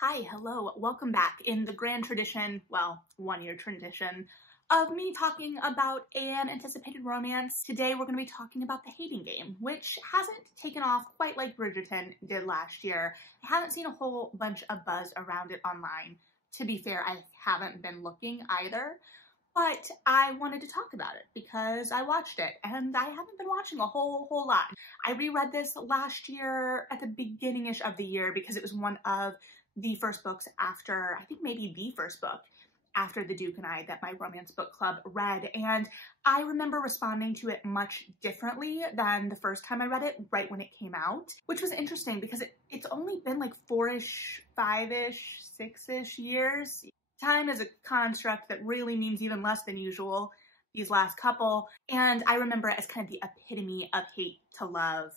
Hi, hello, welcome back. In the grand tradition, well, one-year tradition, of me talking about an anticipated romance, today we're going to be talking about The Hating Game, which hasn't taken off quite like Bridgerton did last year. I haven't seen a whole bunch of buzz around it online. To be fair, I haven't been looking either, but I wanted to talk about it because I watched it, and I haven't been watching a whole lot. I reread this last year at the beginning-ish of the year because it was one of the first books after, I think maybe the first book after The Duke and I that my romance book club read, and I remember responding to it much differently than the first time I read it right when it came out, which was interesting because it's only been like 4-ish, 5-ish, 6-ish years. Time is a construct that really means even less than usual these last couple, and I remember it as kind of the epitome of hate to love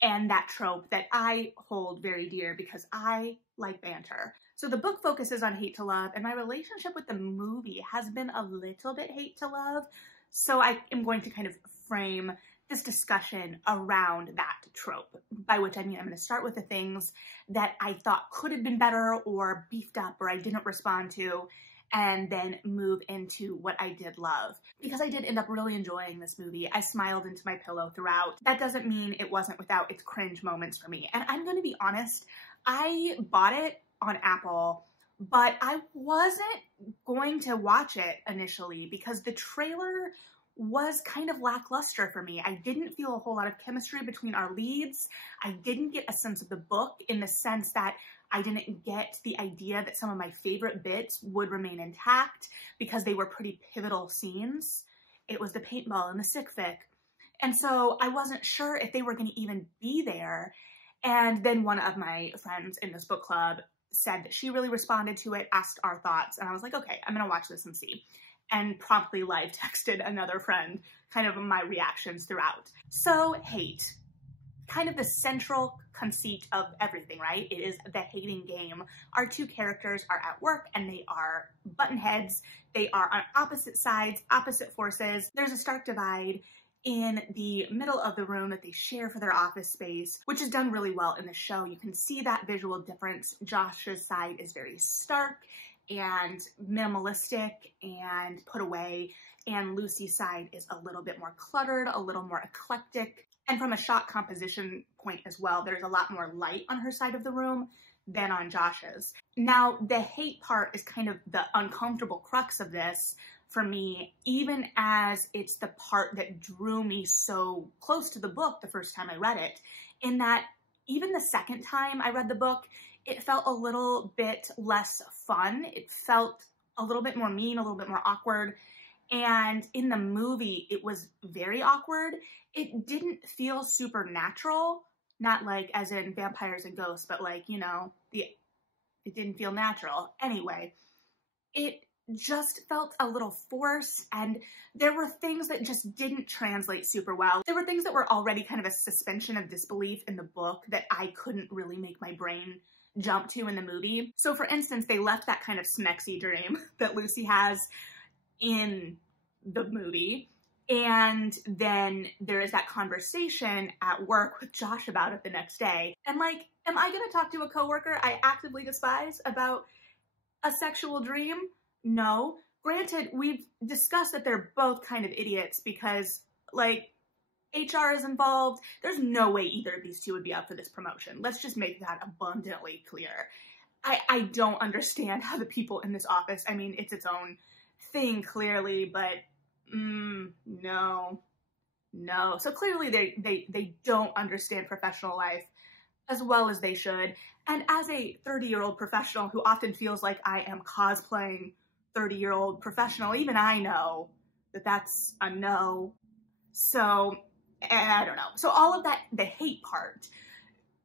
and that trope that I hold very dear because I like banter. So the book focuses on hate to love, and my relationship with the movie has been a little bit hate to love. So I am going to kind of frame this discussion around that trope, by which I mean I'm going to start with the things that I thought could have been better or beefed up or I didn't respond to, and then move into what I did love. Because I did end up really enjoying this movie. I smiled into my pillow throughout. That doesn't mean it wasn't without its cringe moments for me. And I'm going to be honest, I bought it on Apple, but I wasn't going to watch it initially because the trailer was kind of lackluster for me. I didn't feel a whole lot of chemistry between our leads. I didn't get a sense of the book in the sense that I didn't get the idea that some of my favorite bits would remain intact because they were pretty pivotal scenes. It was the paintball and the sick fic. And so I wasn't sure if they were going to even be there. And then one of my friends in this book club said that she really responded to it, asked our thoughts, and I was like, okay, I'm going to watch this and see. And promptly live texted another friend kind of my reactions throughout. So hate, kind of the central conceit of everything, right? It is the hating game. Our two characters are at work and they are button heads. They are on opposite sides, opposite forces. There's a stark divide in the middle of the room that they share for their office space, which is done really well in the show. You can see that visual difference. Josh's side is very stark and minimalistic and put away, and Lucy's side is a little bit more cluttered, a little more eclectic, and from a shot composition point as well, there's a lot more light on her side of the room than on Josh's. Now, the hate part is kind of the uncomfortable crux of this for me, even as it's the part that drew me so close to the book the first time I read it, in that even the second time I read the book, it felt a little bit less fun. It felt a little bit more mean, a little bit more awkward. And in the movie, it was very awkward. It didn't feel supernatural, not like as in vampires and ghosts, but like, you know, it didn't feel natural. Anyway, it just felt a little forced, and there were things that just didn't translate super well. There were things that were already kind of a suspension of disbelief in the book that I couldn't really make my brain jump to in the movie. So for instance, they left that kind of smexy dream that Lucy has in the movie, and then there is that conversation at work with Josh about it the next day. And like, am I gonna talk to a coworker I actively despise about a sexual dream? No. Granted, we've discussed that they're both kind of idiots because, like, HR is involved. There's no way either of these two would be up for this promotion. Let's just make that abundantly clear. I don't understand how the people in this office, I mean, it's its own thing clearly, but no. So clearly they don't understand professional life as well as they should. And as a 30-year-old professional who often feels like I am cosplaying 30-year-old professional, even I know that that's a no. So I don't know. So all of that, the hate part,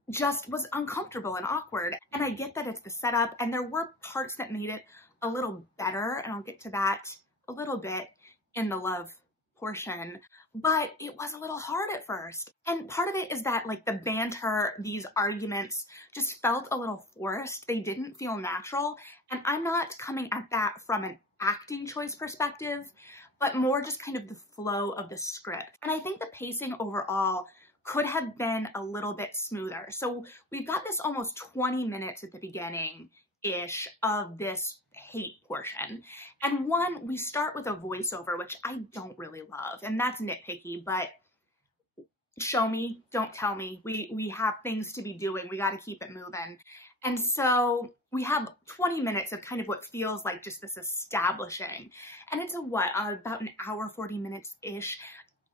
just was uncomfortable and awkward. And I get that it's the setup, and there were parts that made it a little better, and I'll get to that a little bit in the love portion, but it was a little hard at first. And part of it is that like the banter, these arguments just felt a little forced. They didn't feel natural. And I'm not coming at that from an acting choice perspective, but more just kind of the flow of the script. And I think the pacing overall could have been a little bit smoother. So we've got this almost 20 minutes at the beginning ish of this hate portion. And one, we start with a voiceover, which I don't really love, and that's nitpicky, but show me, don't tell me. We have things to be doing. We got to keep it moving. And so we have 20 minutes of kind of what feels like just this establishing. And it's about an hour, 40 minutes-ish.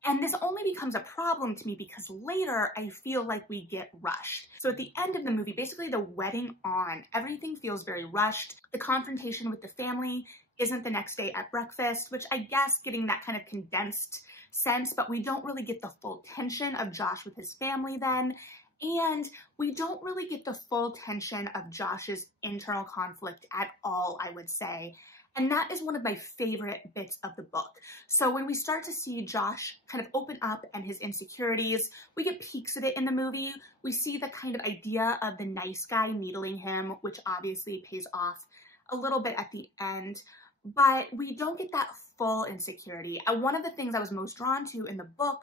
And this only becomes a problem to me because later I feel like we get rushed. So at the end of the movie, basically the wedding on, everything feels very rushed. The confrontation with the family isn't the next day at breakfast, which I guess getting that kind of condensed sense, but we don't really get the full tension of Josh with his family then. And we don't really get the full tension of Josh's internal conflict at all, I would say. And that is one of my favorite bits of the book. So when we start to see Josh kind of open up and his insecurities, we get peeks at it in the movie. We see the kind of idea of the nice guy needling him, which obviously pays off a little bit at the end. But we don't get that full insecurity. One of the things I was most drawn to in the book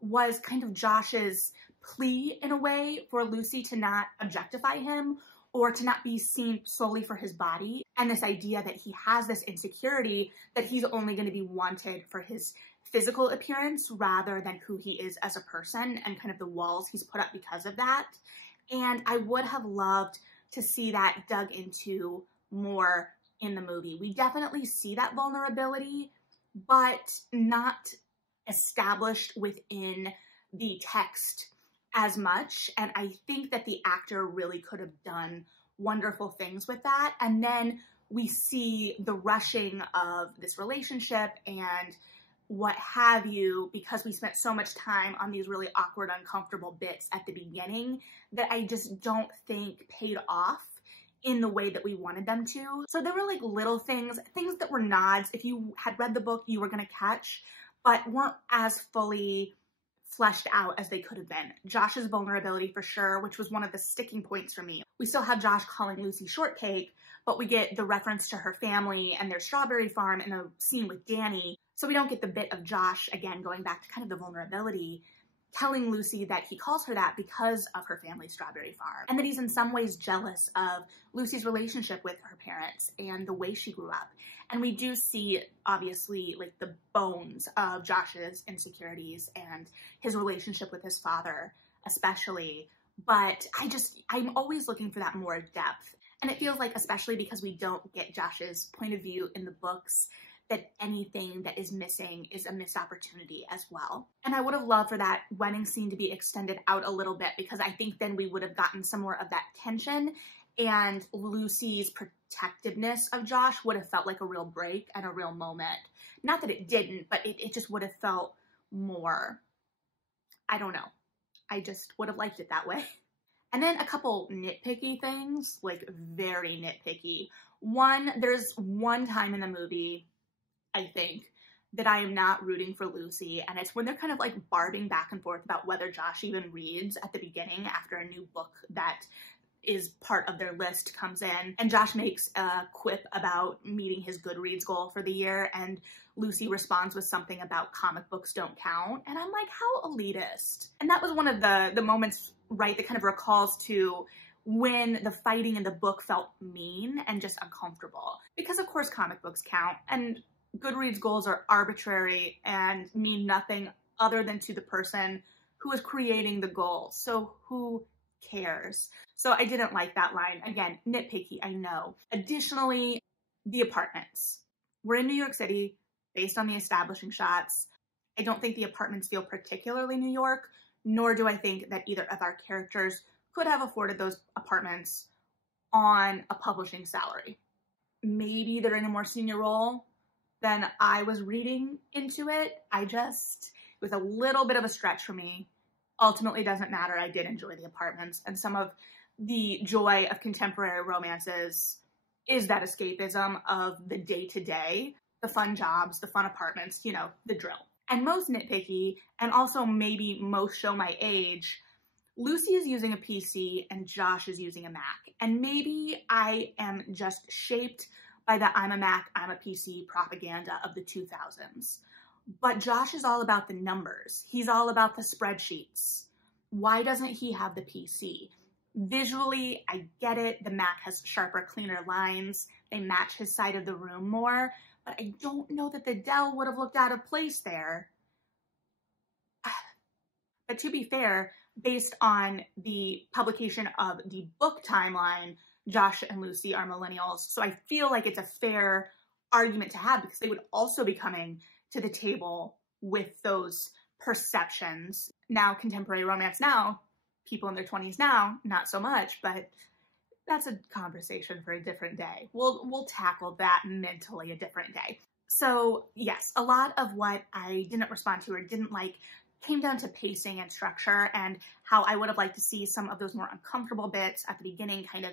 was kind of Josh's plea, in a way, for Lucy to not objectify him or to not be seen solely for his body, and this idea that he has this insecurity that he's only going to be wanted for his physical appearance rather than who he is as a person and kind of the walls he's put up because of that. And I would have loved to see that dug into more in the movie. We definitely see that vulnerability, but not established within the text as much. And I think that the actor really could have done wonderful things with that. And then we see the rushing of this relationship and what have you, because we spent so much time on these really awkward, uncomfortable bits at the beginning that I just don't think paid off in the way that we wanted them to. So there were like little things that were nods. If you had read the book, you were going to catch, but weren't as fully fleshed out as they could have been. Josh's vulnerability for sure, which was one of the sticking points for me. We still have Josh calling Lucy shortcake, but we get the reference to her family and their strawberry farm in the scene with Danny. So we don't get the bit of Josh, again, going back to kind of the vulnerability, telling Lucy that he calls her that because of her family's strawberry farm, and that he's in some ways jealous of Lucy's relationship with her parents and the way she grew up. And we do see, obviously, like the bones of Josh's insecurities and his relationship with his father, especially. But I'm always looking for that more depth. And it feels like, especially because we don't get Josh's point of view in the books, that anything that is missing is a missed opportunity as well. And I would have loved for that wedding scene to be extended out a little bit, because I think then we would have gotten some more of that tension, and Lucy's protectiveness of Josh would have felt like a real break and a real moment. Not that it didn't, but it just would have felt more, I don't know. I just would have liked it that way. And then a couple nitpicky things, like very nitpicky. One, there's one time in the movie, I think, that I am not rooting for Lucy, and it's when they're kind of like barbing back and forth about whether Josh even reads at the beginning after a new book that is part of their list comes in, and Josh makes a quip about meeting his Goodreads goal for the year, and Lucy responds with something about comic books don't count, and I'm like, how elitist. And that was one of the moments, right, that kind of recalls to when the fighting in the book felt mean and just uncomfortable, because of course comic books count, and Goodreads goals are arbitrary and mean nothing other than to the person who is creating the goal. So who cares? So I didn't like that line. Again, nitpicky, I know. Additionally, the apartments. We're in New York City, based on the establishing shots. I don't think the apartments feel particularly New York, nor do I think that either of our characters could have afforded those apartments on a publishing salary. Maybe they're in a more senior role than I was reading into it. It was a little bit of a stretch for me. Ultimately, doesn't matter. I did enjoy the apartments, and some of the joy of contemporary romances is that escapism of the day-to-day, the fun jobs, the fun apartments, you know, the drill. And most nitpicky, and also maybe most show my age, Lucy is using a PC and Josh is using a Mac. And maybe I am just shaped by the I'm a Mac, I'm a PC propaganda of the 2000s. But Josh is all about the numbers. He's all about the spreadsheets. Why doesn't he have the PC? Visually, I get it. The Mac has sharper, cleaner lines. They match his side of the room more, but I don't know that the Dell would have looked out of place there. But to be fair, based on the publication of the book timeline, Josh and Lucy are millennials. So I feel like it's a fair argument to have because they would also be coming to the table with those perceptions. Now, contemporary romance now, people in their 20s now, not so much, but that's a conversation for a different day. We'll tackle that mentally a different day. So yes, a lot of what I didn't respond to or didn't like came down to pacing and structure and how I would have liked to see some of those more uncomfortable bits at the beginning kind of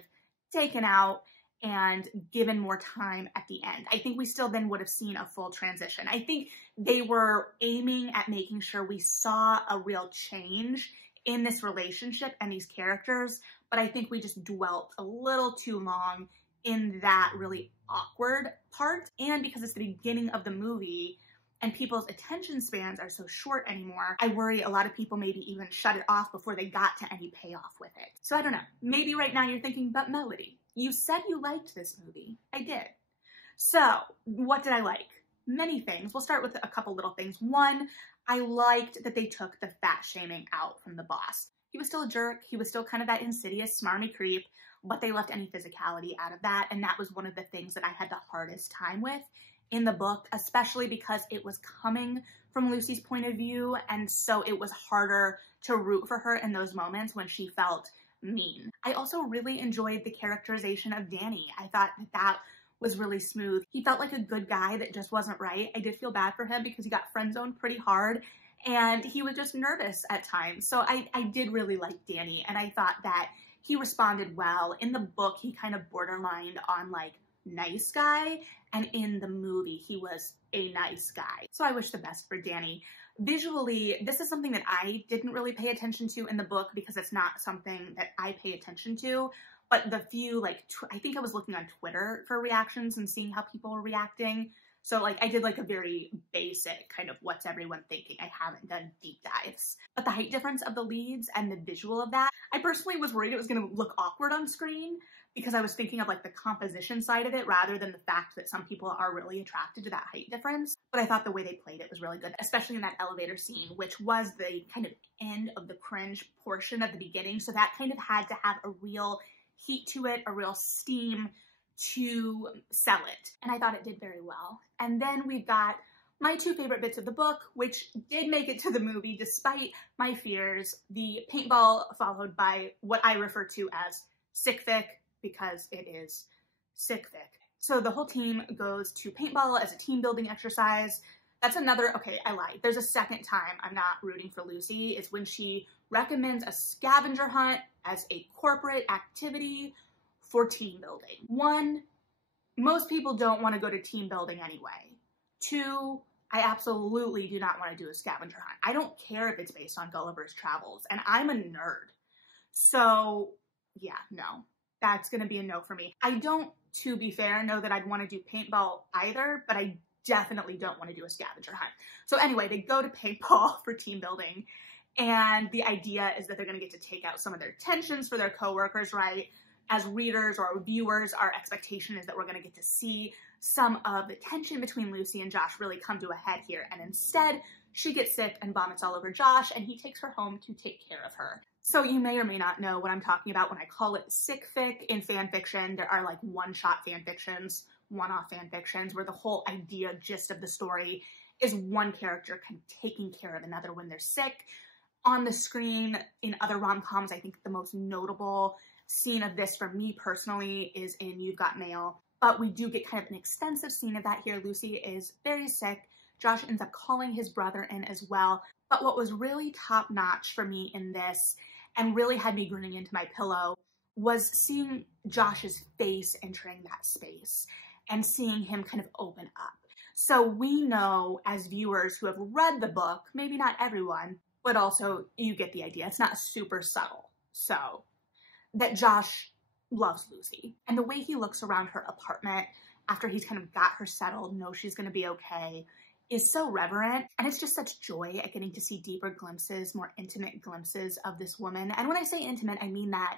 taken out and given more time at the end. I think we still then would have seen a full transition. I think they were aiming at making sure we saw a real change in this relationship and these characters, but I think we just dwelt a little too long in that really awkward part. And because it's the beginning of the movie and people's attention spans are so short anymore, I worry a lot of people maybe even shut it off before they got to any payoff with it. So I don't know, maybe right now you're thinking, but Melody, you said you liked this movie. I did. So what did I like? Many things. We'll start with a couple little things. One, I liked that they took the fat shaming out from the boss. He was still a jerk. He was still kind of that insidious, smarmy creep, but they left any physicality out of that. And that was one of the things that I had the hardest time with in the book, especially because it was coming from Lucy's point of view. And so it was harder to root for her in those moments when she felt mean. I also really enjoyed the characterization of Danny. I thought that was really smooth. He felt like a good guy that just wasn't right. I did feel bad for him because he got friend-zoned pretty hard and he was just nervous at times. So I did really like Danny and I thought that he responded well. In the book, he kind of borderlined on like nice guy, and in the movie, he was a nice guy. So I wish the best for Danny. Visually, this is something that I didn't really pay attention to in the book because it's not something that I pay attention to, but the few, like, I think I was looking on Twitter for reactions and seeing how people were reacting. So like I did like a very basic kind of what's everyone thinking. I haven't done deep dives. But the height difference of the leads and the visual of that, I personally was worried it was gonna look awkward on screen because I was thinking of like the composition side of it rather than the fact that some people are really attracted to that height difference. But I thought the way they played it was really good, especially in that elevator scene, which was the kind of end of the cringe portion of the beginning. So that kind of had to have a real heat to it, a real steam to sell it. And I thought it did very well. And then we've got my two favorite bits of the book, which did make it to the movie despite my fears, the paintball followed by what I refer to as sick fic, because it is sick fic. So the whole team goes to paintball as a team building exercise. That's another, okay, I lied. There's a second time I'm not rooting for Lucy. It's when she recommends a scavenger hunt as a corporate activity for team building. One, most people don't want to go to team building anyway. Two, I absolutely do not want to do a scavenger hunt. I don't care if it's based on Gulliver's Travels, and I'm a nerd. So yeah, no, that's going to be a no for me. I don't, to be fair, know that I'd want to do paintball either, but I definitely don't want to do a scavenger hunt. So anyway, they go to paintball for team building, and the idea is that they're going to get to take out some of their tensions for their coworkers, right? As readers or viewers, our expectation is that we're going to get to see some of the tension between Lucy and Josh really come to a head here. And instead, she gets sick and vomits all over Josh, and he takes her home to take care of her. So you may or may not know what I'm talking about when I call it sick fic. In fan fiction, there are like one-shot fan fictions, one-off fan fictions, where the whole idea, gist of the story is one character kind of taking care of another when they're sick. On the screen, in other rom-coms, I think the most notable scene of this for me personally is in You've Got Mail, but we do get kind of an extensive scene of that here. Lucy is very sick. Josh ends up calling his brother in as well. But what was really top notch for me in this and really had me grinning into my pillow was seeing Josh's face entering that space and seeing him kind of open up. So we know as viewers who have read the book, maybe not everyone, but also you get the idea. It's not super subtle. So that Josh loves Lucy. And the way he looks around her apartment after he's kind of got her settled, knows she's going to be okay, is so reverent. And it's just such joy at getting to see deeper glimpses, more intimate glimpses of this woman. And when I say intimate, I mean that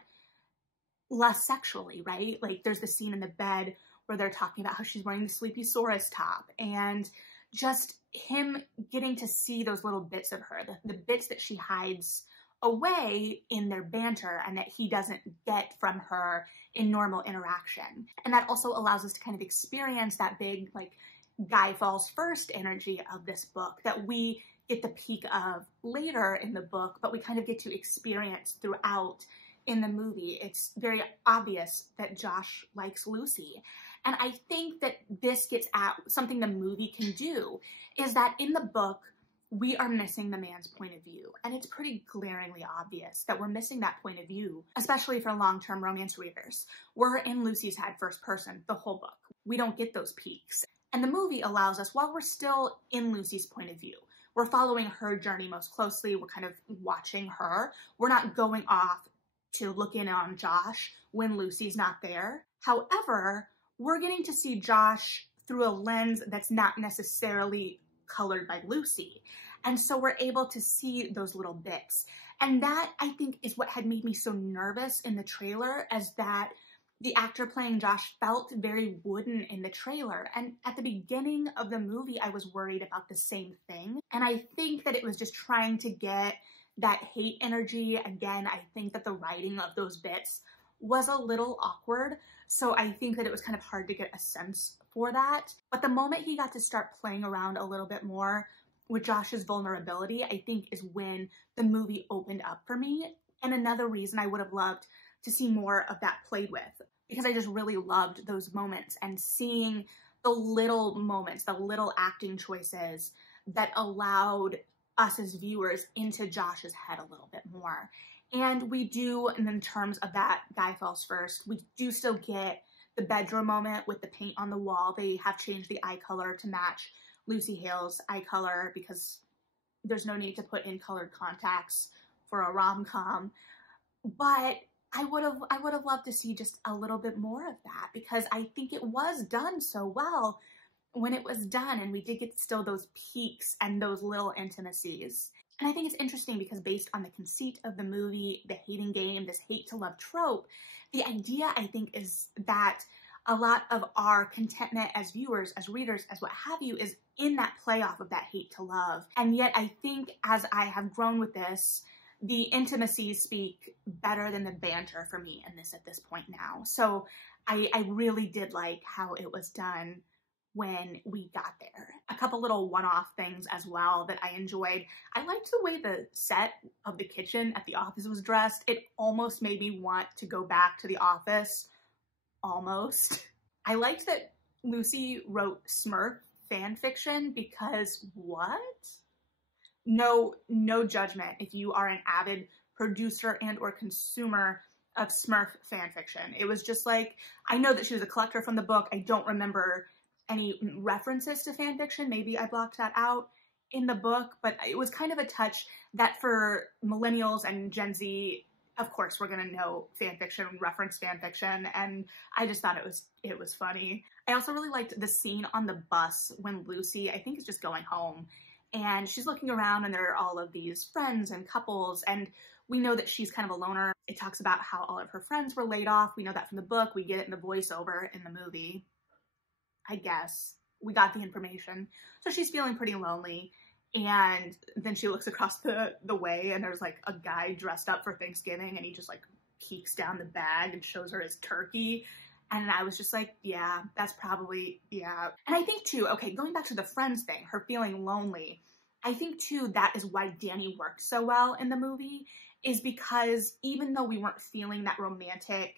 less sexually, right? Like there's the scene in the bed where they're talking about how she's wearing the Sleepysaurus top, and just him getting to see those little bits of her, the bits that she hides away in their banter and that he doesn't get from her in normal interaction. And that also allows us to kind of experience that big, like, guy falls first energy of this book that we get the peak of later in the book, but we kind of get to experience throughout in the movie. It's very obvious that Josh likes Lucy. And I think that this gets at something the movie can do, is that in the book, we are missing the man's point of view. And it's pretty glaringly obvious that we're missing that point of view, especially for long-term romance readers. We're in Lucy's head first person the whole book. We don't get those peaks. And the movie allows us, while we're still in Lucy's point of view, we're following her journey most closely. We're kind of watching her. We're not going off to look in on Josh when Lucy's not there. However, we're getting to see Josh through a lens that's not necessarily colored by Lucy. And so we're able to see those little bits. And that, I think, is what had made me so nervous in the trailer, as that the actor playing Josh felt very wooden in the trailer. And at the beginning of the movie, I was worried about the same thing. And I think that it was just trying to get that hate energy. Again, I think that the writing of those bits was a little awkward. So I think that it was kind of hard to get a sense for that. But the moment he got to start playing around a little bit more with Josh's vulnerability, I think is when the movie opened up for me. And another reason I would have loved to see more of that played with, because I just really loved those moments and seeing the little moments, the little acting choices that allowed us as viewers into Josh's head a little bit more. And we do, in terms of that guy falls first, we do still get the bedroom moment with the paint on the wall. They have changed the eye color to match Lucy Hale's eye color because there's no need to put in colored contacts for a rom-com. But I would have loved to see just a little bit more of that, because I think it was done so well when it was done, and we did get still those peaks and those little intimacies. And I think it's interesting because based on the conceit of the movie, the hating game, this hate to love trope, the idea, I think, is that a lot of our contentment as viewers, as readers, as what have you, is in that playoff of that hate to love. And yet I think as I have grown with this, the intimacies speak better than the banter for me in this at this point now. So I really did like how it was done when we got there. A couple little one-off things as well that I enjoyed. I liked the way the set of the kitchen at the office was dressed. It almost made me want to go back to the office. Almost. I liked that Lucy wrote Smurf fan fiction, because what? No judgment if you are an avid producer and or consumer of Smurf fan fiction. It was just like, I know that she was a collector from the book. I don't remember any references to fan fiction. Maybe I blocked that out in the book, but it was kind of a touch that for millennials and Gen Z, of course, we're gonna know fan fiction, reference fan fiction, and I just thought it was funny. I also really liked the scene on the bus when Lucy, I think, is just going home, and she's looking around and there are all of these friends and couples, and we know that she's kind of a loner. It talks about how all of her friends were laid off. We know that from the book. We get it in the voiceover in the movie. I guess we got the information. So she's feeling pretty lonely. And then she looks across the way and there's like a guy dressed up for Thanksgiving, and he just like peeks down the bag and shows her his turkey. And I was just like, yeah, that's probably, yeah. And I think too, okay, going back to the friends thing, her feeling lonely, I think too that is why Danny worked so well in the movie, is because even though we weren't feeling that romantic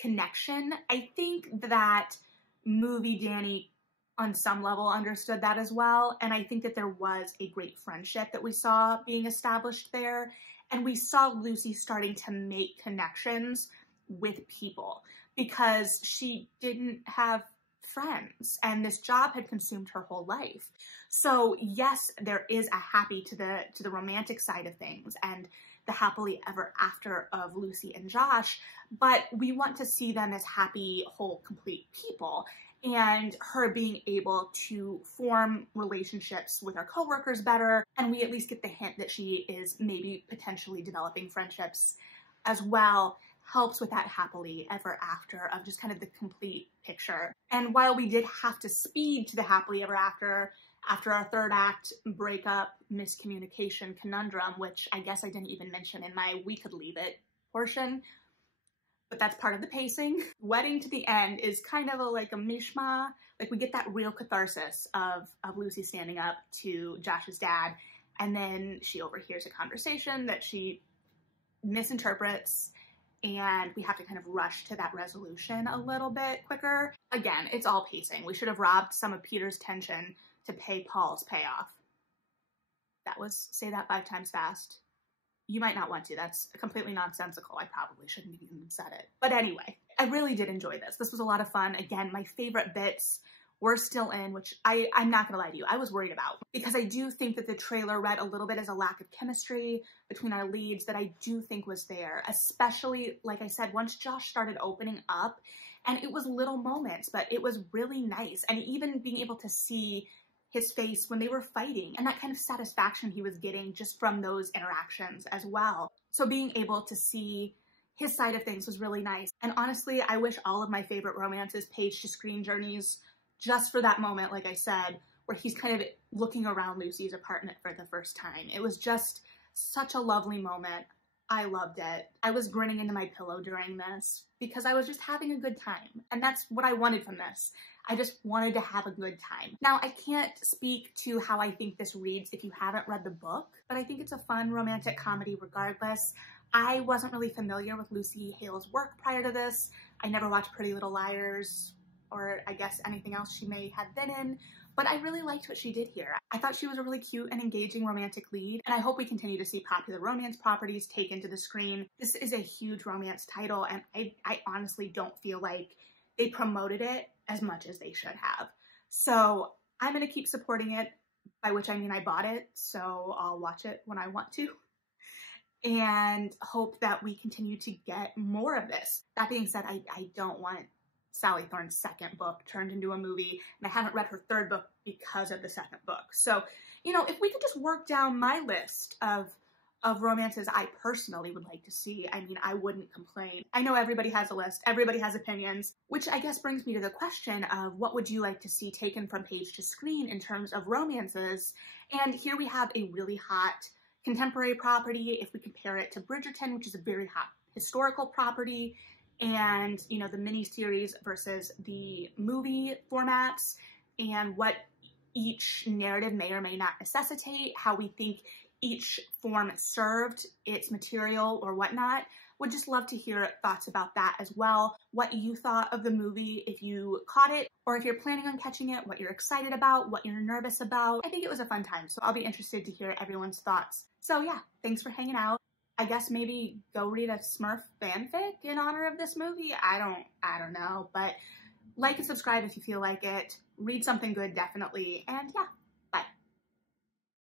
connection, I think that movie Danny on some level understood that as well. And I think that there was a great friendship that we saw being established there. And we saw Lucy starting to make connections with people because she didn't have friends and this job had consumed her whole life. So yes, there is a happy to the romantic side of things and the happily ever after of Lucy and Josh, but we want to see them as happy, whole, complete people. And her being able to form relationships with her coworkers better. And we at least get the hint that she is maybe potentially developing friendships as well. helps with that happily ever after of just kind of the complete picture. And while we did have to speed to the happily ever after our third act breakup miscommunication conundrum, which I guess I didn't even mention in my we could leave it portion, but that's part of the pacing. Wedding to the end is kind of like a mishma. Like we get that real catharsis of Lucy standing up to Josh's dad, and then she overhears a conversation that she misinterprets, and we have to kind of rush to that resolution a little bit quicker. Again, it's all pacing. We should have robbed some of Peter's tension to pay Paul's payoff. That was, say that 5 times fast. You might not want to. That's completely nonsensical. I probably shouldn't have even said it. But anyway, I really did enjoy this. This was a lot of fun. Again, my favorite bits were still in, which I'm not gonna lie to you, I was worried about, because I do think that the trailer read a little bit as a lack of chemistry between our leads that I do think was there, especially, like I said, once Josh started opening up, and it was little moments, but it was really nice. And even being able to see his face when they were fighting and that kind of satisfaction he was getting just from those interactions as well. So being able to see his side of things was really nice. And honestly, I wish all of my favorite romances page to screen journeys just for that moment, like I said, where he's kind of looking around Lucy's apartment for the first time. It was just such a lovely moment. I loved it. I was grinning into my pillow during this because I was just having a good time. And that's what I wanted from this. I just wanted to have a good time. Now, I can't speak to how I think this reads if you haven't read the book, but I think it's a fun romantic comedy regardless. I wasn't really familiar with Lucy Hale's work prior to this. I never watched Pretty Little Liars, or I guess anything else she may have been in, but I really liked what she did here. I thought she was a really cute and engaging romantic lead, and I hope we continue to see popular romance properties taken to the screen. This is a huge romance title, and I honestly don't feel like they promoted it as much as they should have. So I'm gonna keep supporting it, by which I mean I bought it, so I'll watch it when I want to, and hope that we continue to get more of this. That being said, I don't want Sally Thorne's second book turned into a movie, and I haven't read her third book because of the second book. So, you know, if we could just work down my list of romances I personally would like to see, I mean, I wouldn't complain. I know everybody has a list, everybody has opinions, which I guess brings me to the question of what would you like to see taken from page to screen in terms of romances? And here we have a really hot contemporary property if we compare it to Bridgerton, which is a very hot historical property, and, you know, the miniseries versus the movie formats, and what each narrative may or may not necessitate, how we think each form served its material or whatnot. Would just love to hear thoughts about that as well. What you thought of the movie, if you caught it, or if you're planning on catching it, what you're excited about, what you're nervous about. I think it was a fun time, so I'll be interested to hear everyone's thoughts. So yeah, thanks for hanging out. I guess maybe go read a Smurf fanfic in honor of this movie. I don't know, but like and subscribe if you feel like it. Read something good, definitely. And yeah,